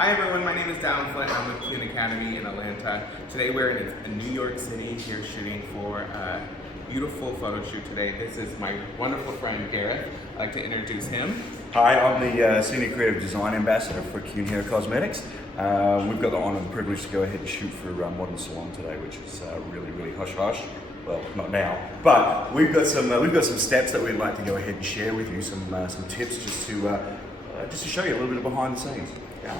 Hi everyone, my name is Dallan Flint. I'm with Keune Academy in Atlanta. Today we're in New York City here shooting for a beautiful photo shoot today. This is my wonderful friend Gareth. I'd like to introduce him. Hi, I'm the Senior Creative Design Ambassador for Keune Hair Cosmetics. We've got the honour and privilege to go ahead and shoot for Modern Salon today, which is really hush-hush. Well, not now, but we've got some steps that we'd like to go ahead and share with you, some tips just to show you a little bit of behind the scenes. Yeah.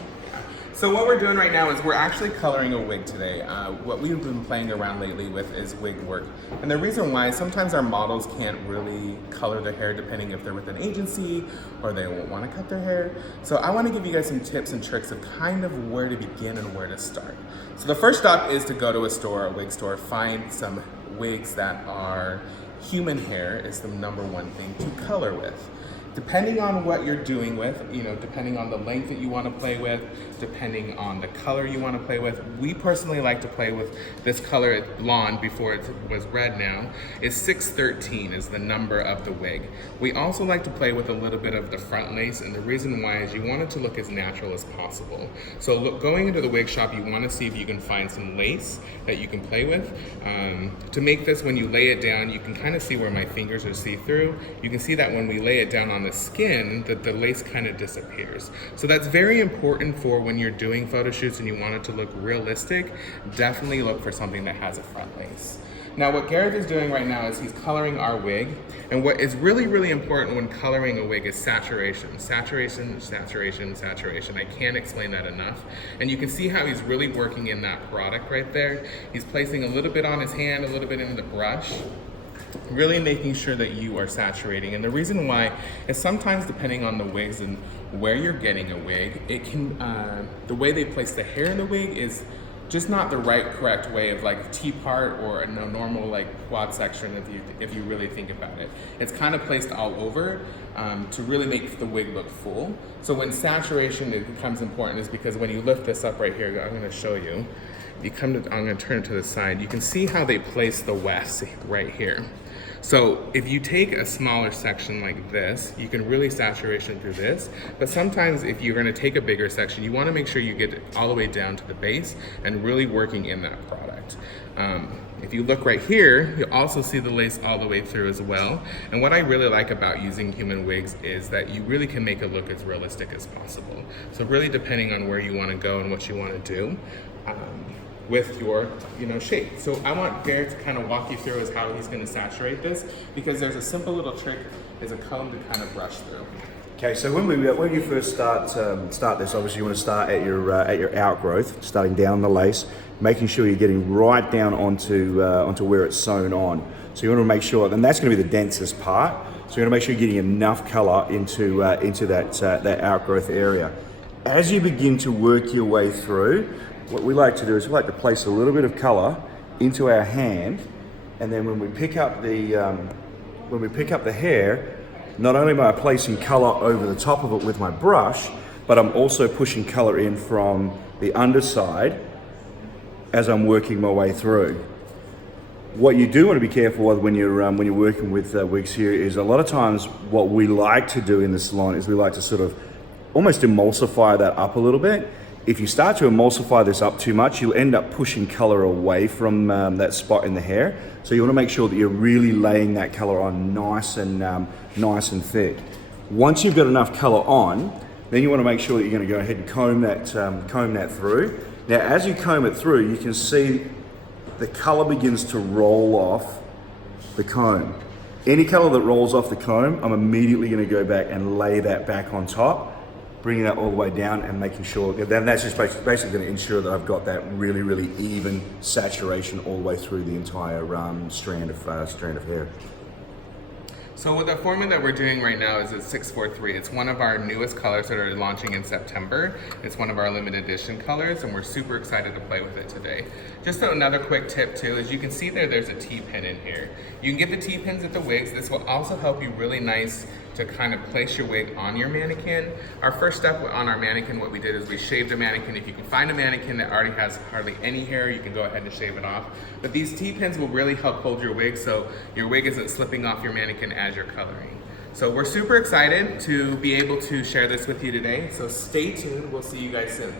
So what we're doing right now is we're actually coloring a wig today. What we've been playing around lately with is wig work. And the reason why is sometimes our models can't really color their hair depending if they're with an agency or they won't want to cut their hair. So I want to give you guys some tips and tricks of kind of where to begin and where to start. So the first step is to go to a store, a wig store, find some wigs that are human hair is the number one thing to color with. Depending on what you're doing with, depending on the length that you want to play with, depending on the color you want to play with. We personally like to play with this color, blonde, before it was red now, is 613 is the number of the wig. We also like to play with a little bit of the front lace, and the reason why is you want it to look as natural as possible. So going into the wig shop, you want to see if you can find some lace that you can play with. To make this, when you lay it down, you can kind of see where my fingers are see-through. You can see that when we lay it down on the skin, that the lace kind of disappears. So that's very important for when you're doing photo shoots and you want it to look realistic. Definitely look for something that has a front lace. Now what Gareth is doing right now is he's coloring our wig, and what is really important when coloring a wig is saturation. Saturation. I can't explain that enough. And you can see how he's really working in that product right there. He's placing a little bit on his hand, a little bit into the brush, really making sure that you are saturating. And the reason why is sometimes depending on the wigs and where you're getting a wig, it can, the way they place the hair in the wig is just not the correct way of like T-part or a normal like quad section if you really think about it. It's kind of placed all over to really make the wig look full. So when saturation becomes important is because when you lift this up right here, I'm going to show you. I'm going to turn it to the side. You can see how they place the wefts right here. So if you take a smaller section like this, you can really saturation through this. But sometimes if you're going to take a bigger section, you want to make sure you get it all the way down to the base and really working in that product. If you look right here, you'll also see the lace all the way through as well. And what I really like about using human wigs is that you really can make it look as realistic as possible. So really depending on where you want to go and what you want to do with your shape. So I want Gareth to kind of walk you through as how he's going to saturate this, because there's a simple little trick, is a comb to kind of brush through. Okay, so when you first start this, obviously you want to start at your outgrowth, starting down the lace, making sure you're getting right down onto where it's sewn on. So you want to make sure, and that's going to be the densest part. So you want to make sure you're getting enough color into that outgrowth area. As you begin to work your way through, what we like to do is we like to place a little bit of color into our hand, and then when we pick up the hair, not only am I placing color over the top of it with my brush, but I'm also pushing color in from the underside as I'm working my way through. What you do want to be careful of when you're working with wigs here is a lot of times what we like to do in the salon is we like to sort of almost emulsify that up a little bit. If you start to emulsify this up too much, you'll end up pushing color away from that spot in the hair. So you want to make sure that you're really laying that color on nice and thick. Once you've got enough color on, then you want to make sure that you're going to go ahead and comb that through. Now, as you comb it through, you can see the color begins to roll off the comb. Any color that rolls off the comb, I'm immediately going to go back and lay that back on top, bringing that all the way down and making sure, then that's just basically going to ensure that I've got that really even saturation all the way through the entire strand of hair. So with the formula that we're doing right now is 643. It's one of our newest colors that are launching in September. It's one of our limited edition colors, and we're super excited to play with it today. Just another quick tip too, is you can see there's a T-pin in here. You can get the T-pins at the wigs. This will also help you really nice to kind of place your wig on your mannequin. Our first step on our mannequin, what we did is we shaved a mannequin. If you can find a mannequin that already has hardly any hair, you can go ahead and shave it off. But these T-pins will really help hold your wig so your wig isn't slipping off your mannequin as you're coloring. So we're super excited to be able to share this with you today. So stay tuned. We'll see you guys soon.